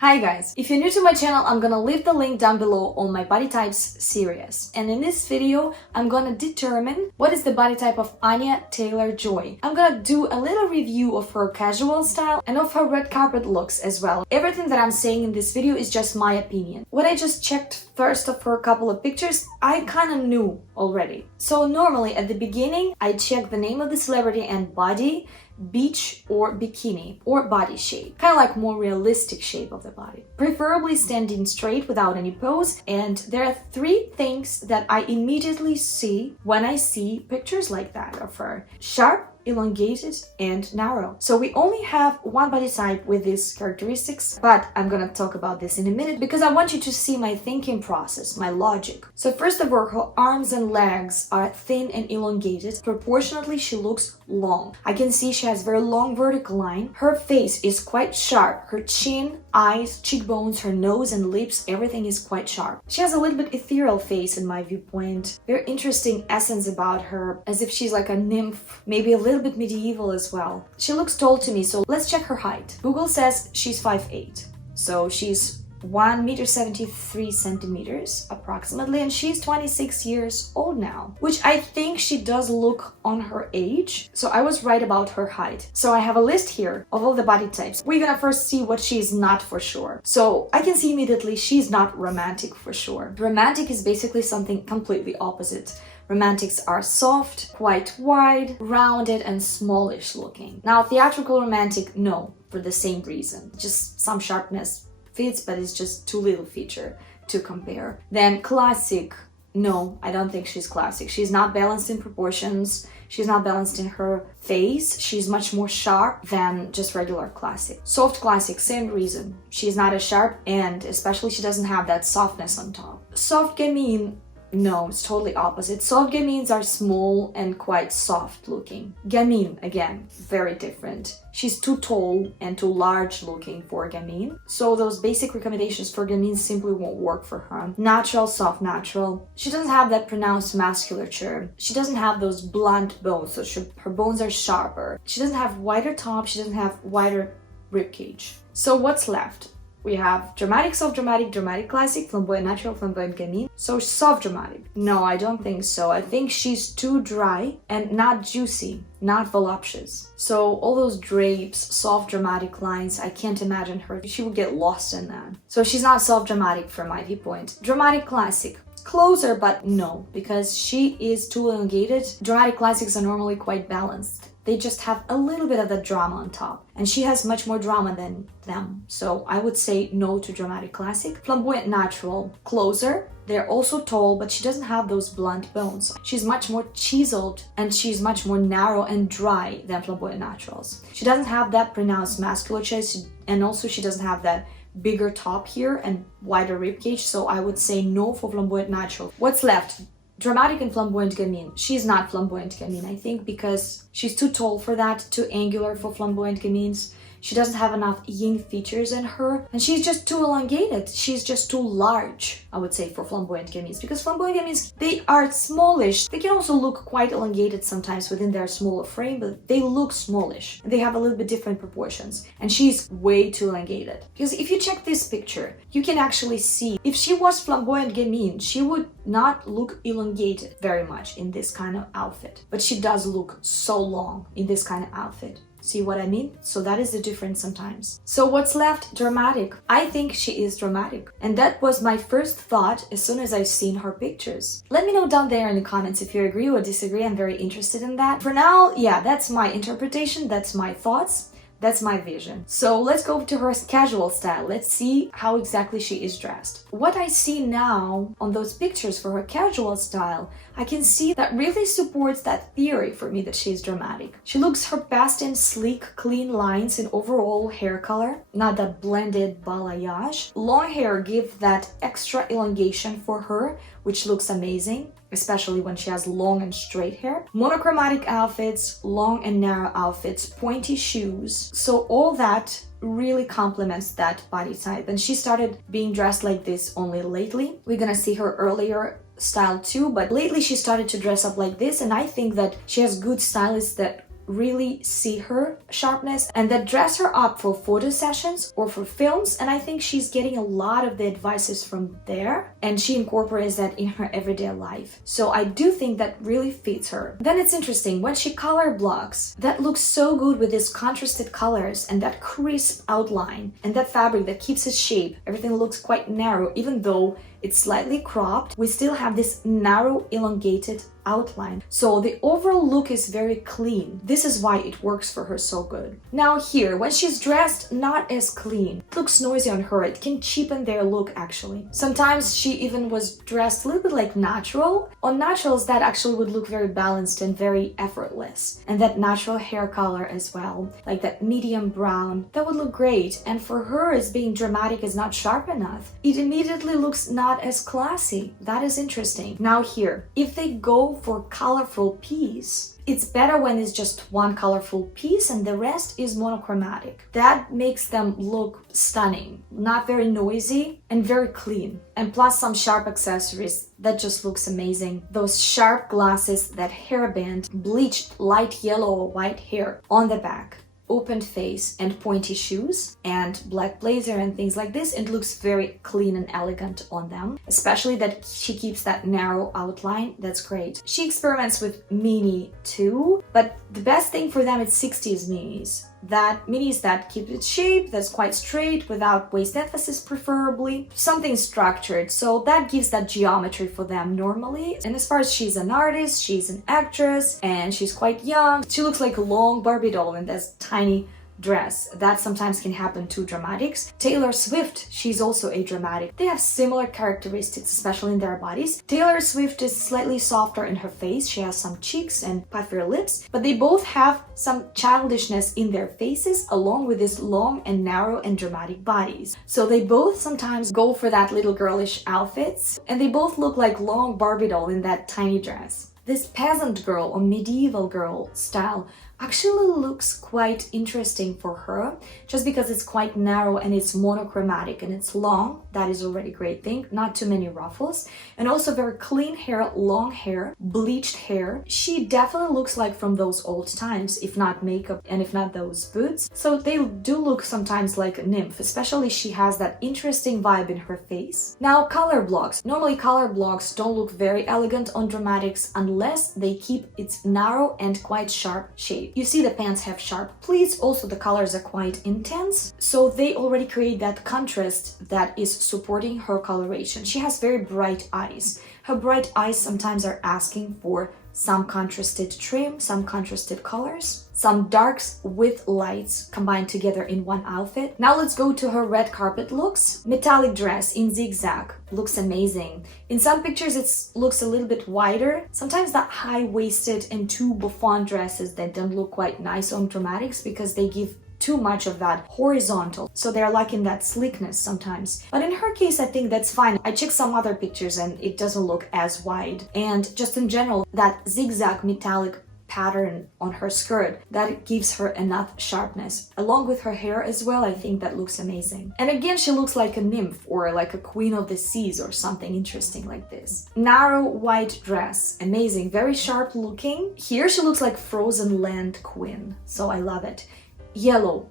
Hi guys, if you're new to my channel, I'm gonna leave the link down below on my body types series. And in this video, I'm gonna determine what is the body type of Anya TALOR-JOY. I'm gonna do a little review of her casual style and of her red carpet looks as well. Everything that I'm saying in this video is just my opinion. What I just checked first of her couple of pictures, I kind of knew already. So normally at the beginning, I check the name of the celebrity and body, beach or bikini or body shape, kind of like more realistic shape of the body, preferably standing straight without any pose. And there are three things that I immediately see when I see pictures like that of her: sharp, elongated, and narrow. So we only have one body type with these characteristics, but I'm gonna talk about this in a minute because I want you to see my thinking process, my logic. So first of all, her arms and legs are thin and elongated. Proportionately, she looks long. I can see she has very long vertical line. Her face is quite sharp. Her chin, eyes, cheekbones, her nose and lips, everything is quite sharp. She has a little bit ethereal face in my viewpoint. Very interesting essence about her, as if she's like a nymph, maybe a little bit medieval as well. She looks tall to me, so let's check her height. Google says she's 5'8", so she's 1.73 meters approximately, and she's 26 years old now, which I think she does look on her age. So I was right about her height. So I have a list here of all the body types. We're gonna first see what she's not for sure. So I can see immediately she's not romantic for sure. Romantic is basically something completely opposite. Romantics are soft, quite wide, rounded, and smallish looking. Now, theatrical romantic, no, for the same reason. Just some sharpness fits, but it's just too little feature to compare. Then classic, no, I don't think she's classic. She's not balanced in proportions. She's not balanced in her face. She's much more sharp than just regular classic. Soft classic, same reason. She's not as sharp, and especially she doesn't have that softness on top. Soft gamine, no, it's totally opposite. Soft gamines are small and quite soft looking. Gamine, again, very different. She's too tall and too large looking for gamine. So those basic recommendations for gamine simply won't work for her. Natural, soft natural. She doesn't have that pronounced musculature. She doesn't have those blunt bones, so her bones are sharper. She doesn't have wider top. She doesn't have wider ribcage. So what's left? We have dramatic, soft dramatic, dramatic classic, flamboyant natural, flamboyant gamine. So soft dramatic. No, I don't think so. I think she's too dry and not juicy, not voluptuous. So all those drapes, soft dramatic lines, I can't imagine her. She would get lost in that. So she's not soft dramatic from my viewpoint. Dramatic classic. Closer, but no, because she is too elongated. Dramatic classics are normally quite balanced. They just have a little bit of the drama on top, and she has much more drama than them. So I would say no to dramatic classic. Flamboyant natural, closer. They're also tall, but she doesn't have those blunt bones. She's much more chiseled and she's much more narrow and dry than flamboyant naturals. She doesn't have that pronounced musculature, and also she doesn't have that bigger top here and wider ribcage. So I would say no for flamboyant natural. What's left? Dramatic and flamboyant gamine. She's not flamboyant gamine, I think, because she's too tall for that, too angular for flamboyant gamines. She doesn't have enough yin features in her, and she's just too elongated. She's just too large, I would say, for flamboyant gamines, because flamboyant gamines, they are smallish. They can also look quite elongated sometimes within their smaller frame, but they look smallish. They have a little bit different proportions, and she's way too elongated. Because if you check this picture, you can actually see if she was flamboyant gamine, she would not look elongated very much in this kind of outfit, but she does look so long in this kind of outfit. See what I mean? So that is the difference sometimes. So what's left? Dramatic. I think she is dramatic. And that was my first thought as soon as I've seen her pictures. Let me know down there in the comments if you agree or disagree. I'm very interested in that. For now, yeah, that's my interpretation. That's my thoughts. That's my vision. So let's go to her casual style. Let's see how exactly she is dressed. What I see now on those pictures for her casual style, I can see that really supports that theory for me that she's dramatic. She looks her best in sleek, clean lines in overall hair color, not that blended balayage. Long hair gives that extra elongation for her, which looks amazing, especially when she has long and straight hair. Monochromatic outfits, long and narrow outfits, pointy shoes. So all that really complements that body type. And she started being dressed like this only lately. We're gonna see her earlier style too, but lately she started to dress up like this, and I think that she has good stylists that really see her sharpness and that dress her up for photo sessions or for films, and I think she's getting a lot of the advices from there and she incorporates that in her everyday life. So I do think that really fits her. Then it's interesting, when she color blocks, that looks so good with these contrasted colors and that crisp outline and that fabric that keeps its shape. Everything looks quite narrow, even though it's slightly cropped. We still have this narrow, elongated outline. So the overall look is very clean. This is why it works for her so good. Now here, when she's dressed not as clean, it looks noisy on her. It can cheapen their look actually. Sometimes she even was dressed a little bit like natural. On naturals, that actually would look very balanced and very effortless. And that natural hair color as well, like that medium brown, that would look great. And for her, as being dramatic is not sharp enough, it immediately looks not as classy. That is interesting. Now here, if they go for colorful piece, it's better when it's just one colorful piece and the rest is monochromatic. That makes them look stunning, not very noisy and very clean. And plus some sharp accessories, that just looks amazing. Those sharp glasses, that hairband, bleached light yellow or white hair on the back, open face and pointy shoes and black blazer and things like this. It looks very clean and elegant on them, especially that she keeps that narrow outline. That's great. She experiments with mini too, but the best thing for them is 60s minis. That minis that keep its shape, that's quite straight without waist emphasis, preferably something structured, so that gives that geometry for them normally. And as far as she's an artist, she's an actress and she's quite young, she looks like a long Barbie doll in this tiny dress. That sometimes can happen to dramatics. Taylor Swift, she's also a dramatic. They have similar characteristics, especially in their bodies. Taylor Swift is slightly softer in her face. She has some cheeks and puffier lips, but they both have some childishness in their faces, along with these long and narrow and dramatic bodies. So they both sometimes go for that little girlish outfits, and they both look like long Barbie doll in that tiny dress. This peasant girl or medieval girl style actually looks quite interesting for her, just because it's quite narrow and it's monochromatic and it's long. That is already a great thing. Not too many ruffles, and also very clean hair, long hair, bleached hair. She definitely looks like from those old times, if not makeup and if not those boots. So they do look sometimes like a nymph, especially she has that interesting vibe in her face. Now color blocks. Normally color blocks don't look very elegant on dramatics unless they keep its narrow and quite sharp shape. You see the pants have sharp pleats, also the colors are quite intense, so they already create that contrast that is supporting her coloration. She has very bright eyes. Her bright eyes sometimes are asking for some contrasted trim, some contrasted colors, some darks with lights combined together in one outfit. Now let's go to her red carpet looks. Metallic dress in zigzag looks amazing. In some pictures it looks a little bit wider. Sometimes that high-waisted and too bouffant dresses that don't look quite nice on dramatics because they give too much of that horizontal, so they're lacking that sleekness sometimes. But in her case, I think that's fine. I checked some other pictures and it doesn't look as wide. And just in general, that zigzag metallic pattern on her skirt, that gives her enough sharpness. Along with her hair as well, I think that looks amazing. And again, she looks like a nymph or like a queen of the seas or something interesting like this. Narrow white dress, amazing, very sharp looking. Here she looks like frozen land queen, so I love it. Yellow,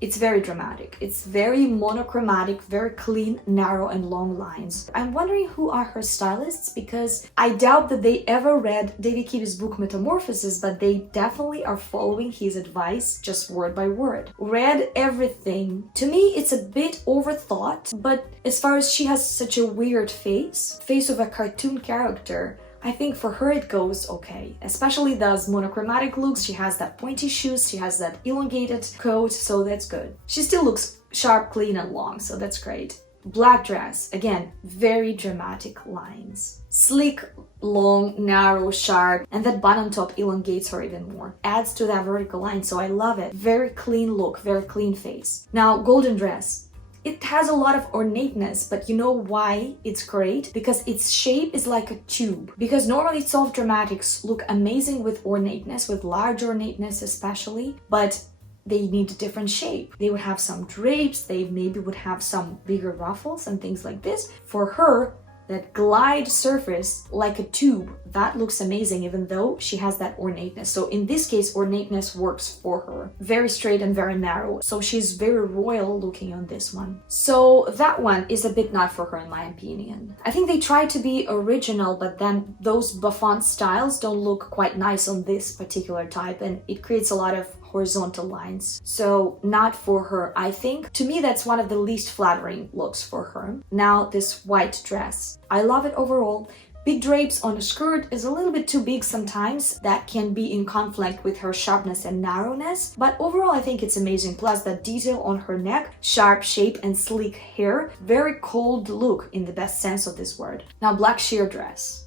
it's very dramatic. It's very monochromatic, very clean, narrow and long lines. I'm wondering who are her stylists, because I doubt that they ever read David Kibbe's book Metamorphosis, but they definitely are following his advice just word by word. Read everything. To me, it's a bit overthought, but as far as she has such a weird face of a cartoon character, I think for her it goes okay, especially those monochromatic looks. She has that pointy shoes, she has that elongated coat, so that's good. She still looks sharp, clean and long, so that's great. Black dress, again, very dramatic lines. Sleek, long, narrow, sharp, and that bottom top elongates her even more. Adds to that vertical line, so I love it. Very clean look, very clean face. Now, golden dress. It has a lot of ornateness, but you know why it's great? Because its shape is like a tube. Because normally soft dramatics look amazing with ornateness, with large ornateness especially, but they need a different shape. They would have some drapes, they maybe would have some bigger ruffles and things like this. For her, that glide surface like a tube. That looks amazing, even though she has that ornateness. So in this case, ornateness works for her. Very straight and very narrow. So she's very royal looking on this one. So that one is a bit not for her in my opinion. I think they try to be original, but then those buffon styles don't look quite nice on this particular type, and it creates a lot of horizontal lines. So not for her, I think. To me, that's one of the least flattering looks for her. Now this white dress. I love it overall. Big drapes on a skirt is a little bit too big sometimes. That can be in conflict with her sharpness and narrowness. But overall, I think it's amazing. Plus that detail on her neck, sharp shape and sleek hair. Very cold look in the best sense of this word. Now black sheer dress.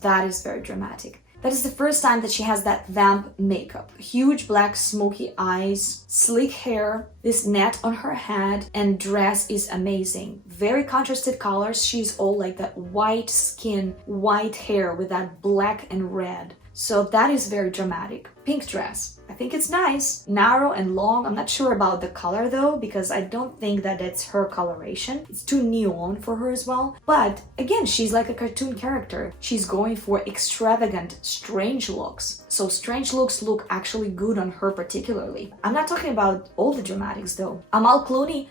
That is very dramatic. That is the first time that she has that vamp makeup. Huge black smoky eyes, sleek hair, this net on her head, and dress is amazing. Very contrasted colors. She's all like that white skin, white hair with that black and red. So that is very dramatic. Pink dress. I think it's nice. Narrow and long. I'm not sure about the color though, because I don't think that it's her coloration. It's too neon for her as well. But again, she's like a cartoon character. She's going for extravagant, strange looks. So strange looks look actually good on her particularly. I'm not talking about all the dramatics though. Amal Clooney,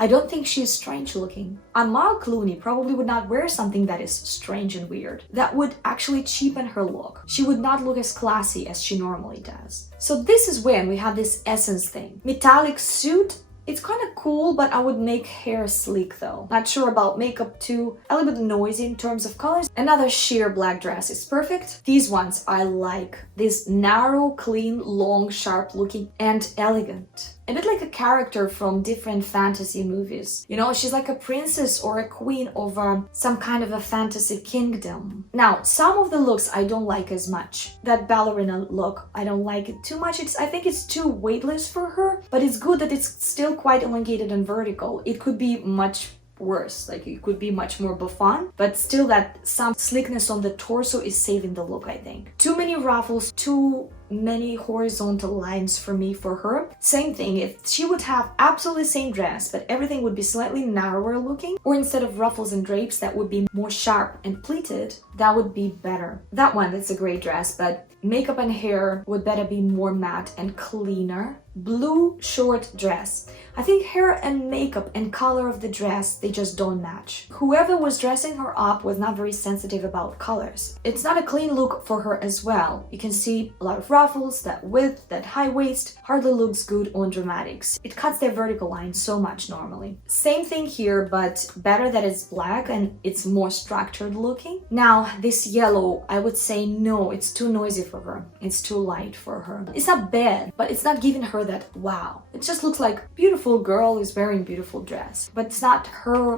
I don't think she's strange looking. Amal Clooney probably would not wear something that is strange and weird. That would actually cheapen her look. She would not look as classy as she normally does. So this is when we have this essence thing. Metallic suit. It's kind of cool, but I would make hair sleek though. Not sure about makeup too. A little bit noisy in terms of colors. Another sheer black dress is perfect. These ones I like. This narrow, clean, long, sharp looking and elegant. A bit like a character from different fantasy movies. You know, she's like a princess or a queen of some kind of a fantasy kingdom. Now, some of the looks I don't like as much. That ballerina look, I don't like it too much. I think it's too weightless for her, but it's good that it's still quite elongated and vertical. It could be much worse, like it could be much more buffon, but still that some slickness on the torso is saving the look, I think. Too many ruffles, too many horizontal lines for me for her. Same thing, if she would have absolutely same dress, but everything would be slightly narrower looking, or instead of ruffles and drapes that would be more sharp and pleated, that would be better. That one, that's a great dress, but makeup and hair would better be more matte and cleaner. Blue short dress. I think hair and makeup and color of the dress, they just don't match. Whoever was dressing her up was not very sensitive about colors. It's not a clean look for her as well. You can see a lot of ruffles, that width, that high waist hardly looks good on dramatics. It cuts their vertical line so much normally. Same thing here, but better that it's black and it's more structured looking. Now this yellow, I would say no, it's too noisy for her. It's too light for her. It's not bad, but it's not giving her that wow. It just looks like beautiful girl is wearing beautiful dress, but it's not her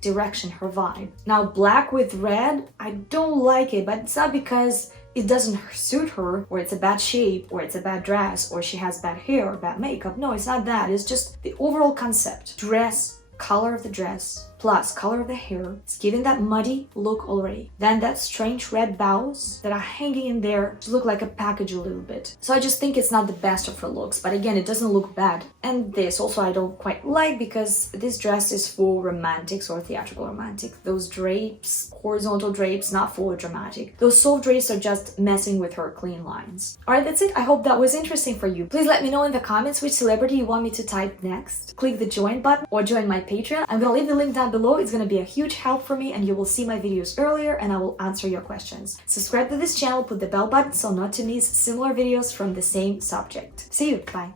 direction, her vibe. Now black with red, I don't like it, but it's not because it doesn't suit her, or it's a bad shape, or it's a bad dress, or she has bad hair or bad makeup. No, it's not that. It's just the overall concept. Dress, color of the dress, plus color of the hair. It's giving that muddy look already. Then that strange red bows that are hanging in there to look like a package a little bit. So I just think it's not the best of her looks, but again, it doesn't look bad. And this also I don't quite like, because this dress is for romantics or theatrical romantic. Those drapes, horizontal drapes, not for dramatic. Those soft drapes are just messing with her clean lines. Alright, that's it. I hope that was interesting for you. Please let me know in the comments which celebrity you want me to type next. Click the join button or join my Patreon. I'm gonna leave the link down below. It's gonna be a huge help for me, and you will see my videos earlier and I will answer your questions. Subscribe to this channel, put the bell button so not to miss similar videos from the same subject. See you, bye!